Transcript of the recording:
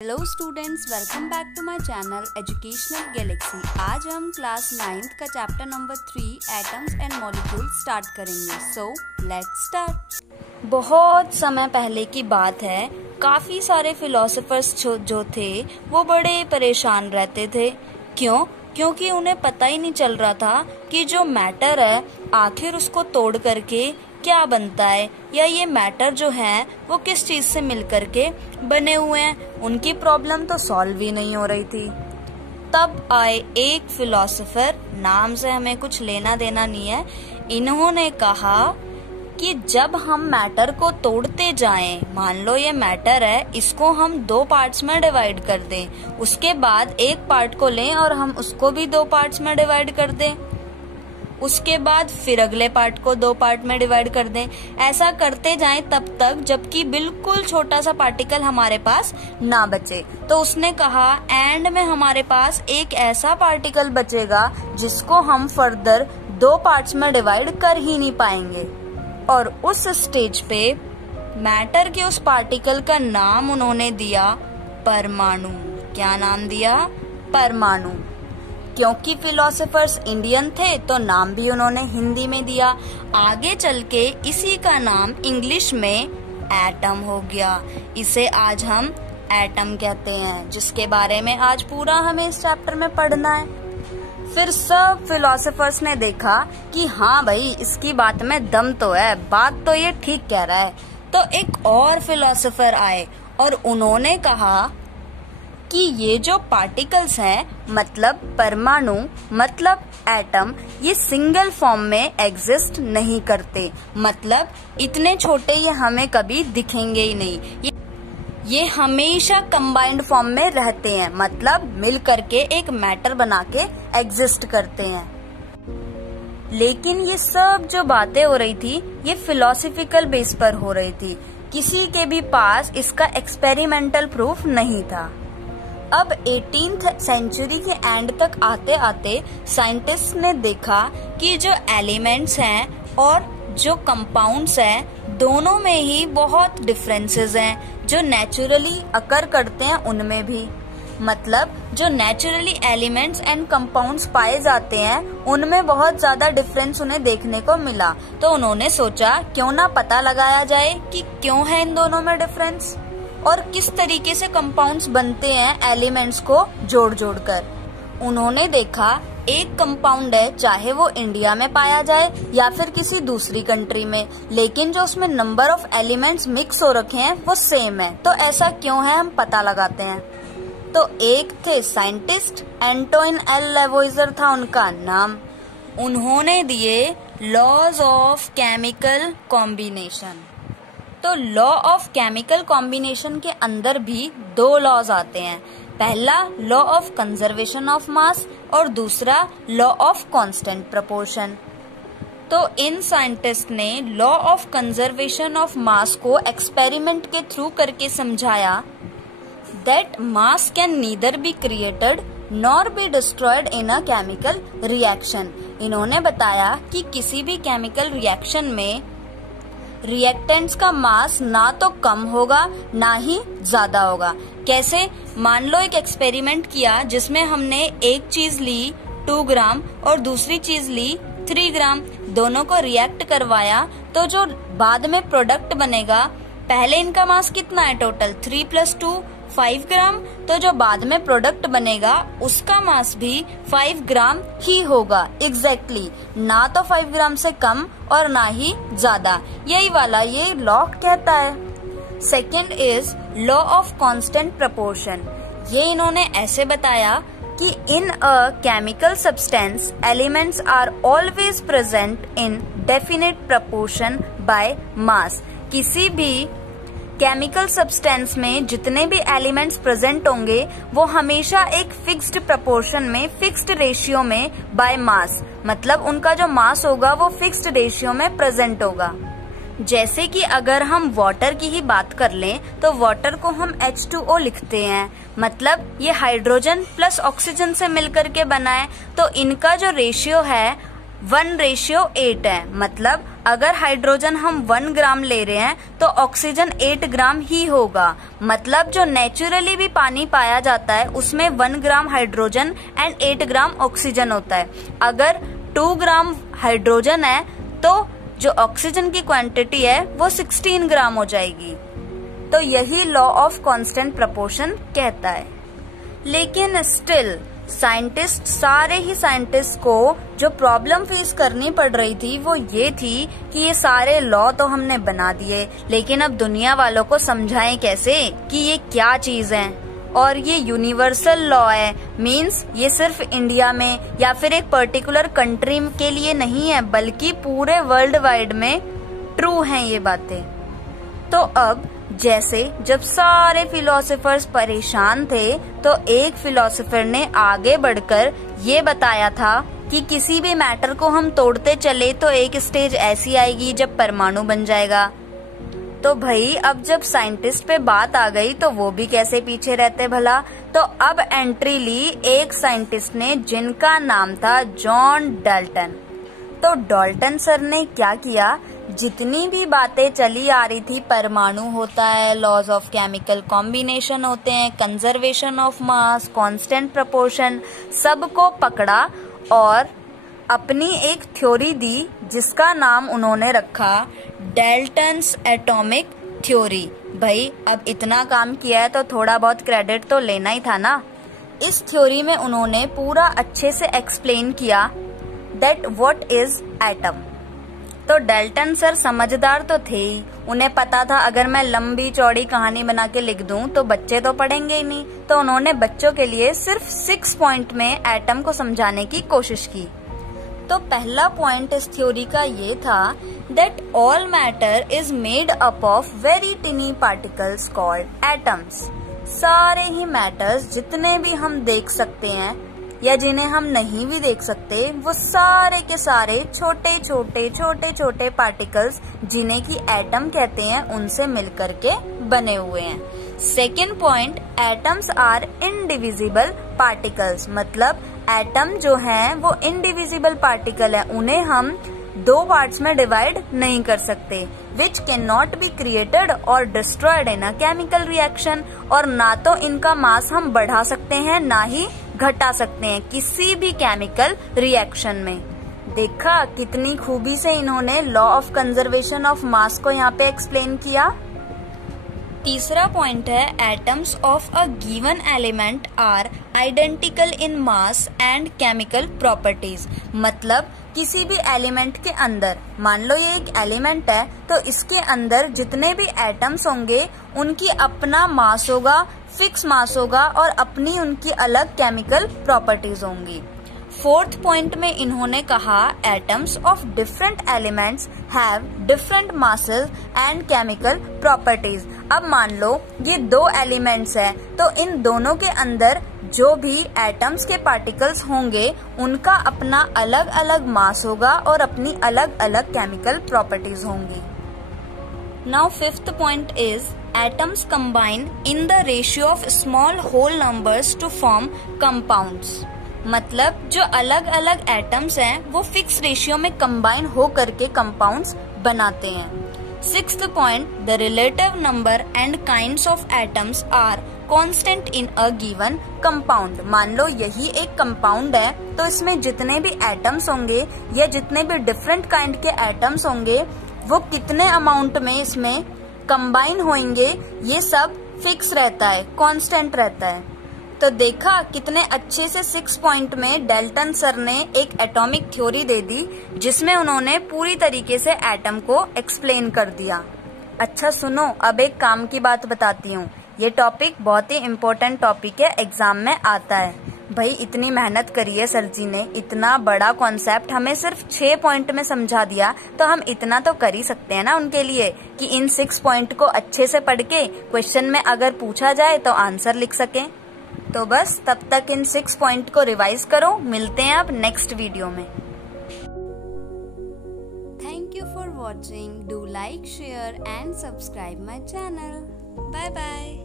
Hello students, welcome back to my channel educational galaxy. आज हम class 9th का chapter number 3 atoms and molecules start करेंगे। So let's start. बहुत समय पहले की बात है, काफ़ी सारे फिलोसोफर्स जो थे वो बड़े परेशान रहते थे। क्योंकि उन्हें पता ही नहीं चल रहा था कि जो मैटर है आखिर उसको तोड़ करके क्या बनता है, या ये मैटर जो है वो किस चीज से मिलकर के बने हुए हैं। उनकी प्रॉब्लम तो सॉल्व ही नहीं हो रही थी। तब आए एक फिलोसोफर, नाम से हमें कुछ लेना देना नहीं है। इन्होंने कहा कि जब हम मैटर को तोड़ते जाएं, मान लो ये मैटर है, इसको हम 2 पार्ट्स में डिवाइड कर दें, उसके बाद एक पार्ट को लें और हम उसको भी 2 पार्ट्स में डिवाइड कर दें, उसके बाद फिर अगले पार्ट को 2 पार्ट में डिवाइड कर दें। ऐसा करते जाएं तब तक जबकि बिल्कुल छोटा सा पार्टिकल हमारे पास ना बचे। तो उसने कहा एंड में हमारे पास एक ऐसा पार्टिकल बचेगा जिसको हम फर्दर 2 पार्ट्स में डिवाइड कर ही नहीं पाएंगे। और उस स्टेज पे मैटर के उस पार्टिकल का नाम उन्होंने दिया परमाणु। क्या नाम दिया? परमाणु। क्योंकि फिलोसोफर्स इंडियन थे तो नाम भी उन्होंने हिंदी में दिया। आगे चल के इसी का नाम इंग्लिश में एटम हो गया। इसे आज हम एटम कहते हैं, जिसके बारे में आज पूरा हमें इस चैप्टर में पढ़ना है। फिर सब फिलोसोफर्स ने देखा कि हाँ भाई, इसकी बात में दम तो है, बात तो ये ठीक कह रहा है। तो एक और फिलोसोफर आए और उन्होंने कहा कि ये जो पार्टिकल्स हैं, मतलब परमाणु, मतलब एटम, ये सिंगल फॉर्म में एग्जिस्ट नहीं करते। मतलब इतने छोटे ये हमें कभी दिखेंगे ही नहीं। ये हमेशा कंबाइंड फॉर्म में रहते हैं, मतलब मिल करके एक मैटर बना के एग्जिस्ट करते हैं। लेकिन ये सब जो बातें हो रही थी ये फिलोसॉफिकल बेस पर हो रही थी। किसी के भी पास इसका एक्सपेरिमेंटल प्रूफ नहीं था। अब 18th सेंचुरी के एंड तक आते आते साइंटिस्ट ने देखा कि जो एलिमेंट्स हैं और जो कंपाउंड्स हैं, दोनों में ही बहुत डिफरेंसेस हैं। जो नेचुरली अकर करते हैं उनमें भी, मतलब जो नेचुरली एलिमेंट्स एंड कंपाउंड्स पाए जाते हैं उनमें बहुत ज्यादा डिफरेंस उन्हें देखने को मिला। तो उन्होंने सोचा क्यों ना पता लगाया जाए कि क्यों है इन दोनों में डिफरेंस और किस तरीके से कंपाउंड्स बनते हैं एलिमेंट्स को जोड़ जोड़ कर। उन्होंने देखा एक कंपाउंड है, चाहे वो इंडिया में पाया जाए या फिर किसी दूसरी कंट्री में, लेकिन जो उसमें नंबर ऑफ एलिमेंट्स मिक्स हो रखे हैं वो सेम है। तो ऐसा क्यों है, हम पता लगाते हैं। तो एक थे साइंटिस्ट, एंटोइन एल लेवोइजर था उनका नाम। उन्होंने दिए लॉज ऑफ केमिकल कॉम्बिनेशन। तो लॉ ऑफ केमिकल कॉम्बिनेशन के अंदर भी 2 लॉज आते हैं। पहला लॉ ऑफ कंजर्वेशन ऑफ मास और दूसरा लॉ ऑफ कांस्टेंट प्रोपोर्शन। तो इन साइंटिस्ट ने law of conservation of mass को एक्सपेरिमेंट के थ्रू करके समझाया that mass can neither be created nor be destroyed in a chemical reaction. इन्होंने बताया कि किसी भी केमिकल रिएक्शन में रिएक्टेंट्स का मास ना तो कम होगा ना ही ज्यादा होगा। कैसे? मान लो एक एक्सपेरिमेंट किया जिसमें हमने एक चीज ली 2 ग्राम और दूसरी चीज ली 3 ग्राम, दोनों को रिएक्ट करवाया, तो जो बाद में प्रोडक्ट बनेगा, पहले इनका मास कितना है टोटल? 3 + 2 5 ग्राम। तो जो बाद में प्रोडक्ट बनेगा उसका मास भी 5 ग्राम ही होगा। एग्जैक्टली, ना तो 5 ग्राम से कम और ना ही ज्यादा। यही वाला ये लॉ कहता है। Second is law of constant proportion. ये इन्होंने ऐसे बताया कि in a chemical substance elements are always present in definite proportion by mass. किसी भी केमिकल सब्सटेंस में जितने भी एलिमेंट्स प्रेजेंट होंगे वो हमेशा एक फिक्स्ड प्रोपोर्शन में, फिक्स्ड रेशियो में बाय मास, मतलब उनका जो मास होगा वो फिक्स्ड रेशियो में प्रेजेंट होगा। जैसे कि अगर हम वाटर की ही बात कर लें तो वाटर को हम H2O लिखते हैं, मतलब ये हाइड्रोजन प्लस ऑक्सीजन से मिलकर के बना है। तो इनका जो रेशियो है 1:8 है, मतलब अगर हाइड्रोजन हम 1 ग्राम ले रहे हैं तो ऑक्सीजन 8 ग्राम ही होगा। मतलब जो नेचुरली भी पानी पाया जाता है उसमें 1 gram hydrogen and 8 gram oxygen होता है। अगर 2 ग्राम हाइड्रोजन है तो जो ऑक्सीजन की क्वांटिटी है वो 16 ग्राम हो जाएगी। तो यही लॉ ऑफ कांस्टेंट प्रोपोर्शन कहता है। लेकिन स्टिल सारे ही साइंटिस्ट को जो प्रॉब्लम फेस करनी पड़ रही थी वो ये थी कि ये सारे लॉ तो हमने बना दिए, लेकिन अब दुनिया वालों को समझाएं कैसे कि ये क्या चीज है। और ये यूनिवर्सल लॉ है, मींस ये सिर्फ इंडिया में या फिर एक पर्टिकुलर कंट्री के लिए नहीं है, बल्कि पूरे वर्ल्ड वाइड में ट्रू हैं ये बातें। तो अब जैसे जब सारे फिलोसोफर्स परेशान थे तो एक फिलोसोफर ने आगे बढ़कर ये बताया था कि किसी भी मैटर को हम तोड़ते चले तो एक स्टेज ऐसी आएगी जब परमाणु बन जाएगा। तो भाई अब जब साइंटिस्ट पे बात आ गई तो वो भी कैसे पीछे रहते भला। तो अब एंट्री ली एक साइंटिस्ट ने जिनका नाम था जॉन डाल्टन। तो डाल्टन सर ने क्या किया, जितनी भी बातें चली आ रही थी, परमाणु होता है, लॉज ऑफ केमिकल कॉम्बिनेशन होते हैं, conservation of mass, constant proportion, सबको पकड़ा और अपनी एक थ्योरी दी जिसका नाम उन्होंने रखा डाल्टन्स एटॉमिक थ्योरी। भाई अब इतना काम किया है तो थोड़ा बहुत क्रेडिट तो लेना ही था ना। इस थ्योरी में उन्होंने पूरा अच्छे से एक्सप्लेन किया दैट व्हाट इज एटम। तो डाल्टन सर समझदार तो थे ही, उन्हें पता था अगर मैं लंबी चौड़ी कहानी बना के लिख दूं तो बच्चे तो पढ़ेंगे ही नहीं। तो उन्होंने बच्चों के लिए सिर्फ 6 पॉइंट में एटम को समझाने की कोशिश की। तो पहला पॉइंट इस थ्योरी का ये था that all matter is made up of very टिनी particles called atoms. सारे ही मैटर्स जितने भी हम देख सकते हैं या जिन्हें हम नहीं भी देख सकते, वो सारे के सारे छोटे छोटे पार्टिकल्स जिन्हें की एटम कहते हैं उनसे मिलकर के बने हुए हैं। Second point, atoms are indivisible particles. मतलब एटम जो हैं वो इनडिविजिबल पार्टिकल है, उन्हें हम 2 पार्ट्स में डिवाइड नहीं कर सकते, which can not be created और destroyed in a chemical reaction. और ना तो इनका मास हम बढ़ा सकते हैं ना ही घटा सकते हैं किसी भी केमिकल रिएक्शन में। देखा कितनी खूबी से इन्होंने law of conservation of mass को यहाँ पे एक्सप्लेन किया। तीसरा पॉइंट है atoms of a given element are identical in mass and chemical properties. मतलब किसी भी एलिमेंट के अंदर, मान लो ये एक एलिमेंट है तो इसके अंदर जितने भी एटम्स होंगे उनकी अपना मास होगा, फिक्स मास होगा और अपनी उनकी अलग केमिकल प्रॉपर्टीज होंगी। फोर्थ पॉइंट में इन्होंने कहा atoms of different elements have different masses and chemical properties. अब मान लो ये 2 एलिमेंट्स हैं तो इन दोनों के अंदर जो भी एटम्स के पार्टिकल्स होंगे उनका अपना अलग अलग मास होगा और अपनी अलग अलग केमिकल प्रॉपर्टीज होंगी। Now fifth point is atoms combine in the ratio of small whole numbers to form compounds। मतलब जो अलग अलग एटम्स हैं वो फिक्स रेशियो में कंबाइन हो करके कंपाउंड्स बनाते हैं। Sixth point, the relative number and kinds of atoms are constant in a given compound. मान लो यही एक कंपाउंड है तो इसमें जितने भी एटम्स होंगे या जितने भी डिफरेंट काइंड के एटम्स होंगे वो कितने अमाउंट में इसमें कंबाइन होंगे ये सब फिक्स रहता है, कांस्टेंट रहता है। तो देखा कितने अच्छे से 6 पॉइंट में डाल्टन सर ने एक एटॉमिक थ्योरी दे दी जिसमें उन्होंने पूरी तरीके से एटम को एक्सप्लेन कर दिया। अच्छा सुनो, अब एक काम की बात बताती हूँ। ये टॉपिक बहुत ही इम्पोर्टेंट टॉपिक है, एग्जाम में आता है। भाई इतनी मेहनत करी है सर जी ने, इतना बड़ा कॉन्सेप्ट हमें सिर्फ 6 पॉइंट में समझा दिया, तो हम इतना तो कर ही सकते हैं ना उनके लिए कि इन 6 पॉइंट को अच्छे से पढ़ के क्वेश्चन में अगर पूछा जाए तो आंसर लिख सकें। तो बस तब तक इन 6 पॉइंट को रिवाइज करो। मिलते हैं अब नेक्स्ट वीडियो में। Thank you for watching. Do like, share and subscribe my channel. Bye bye.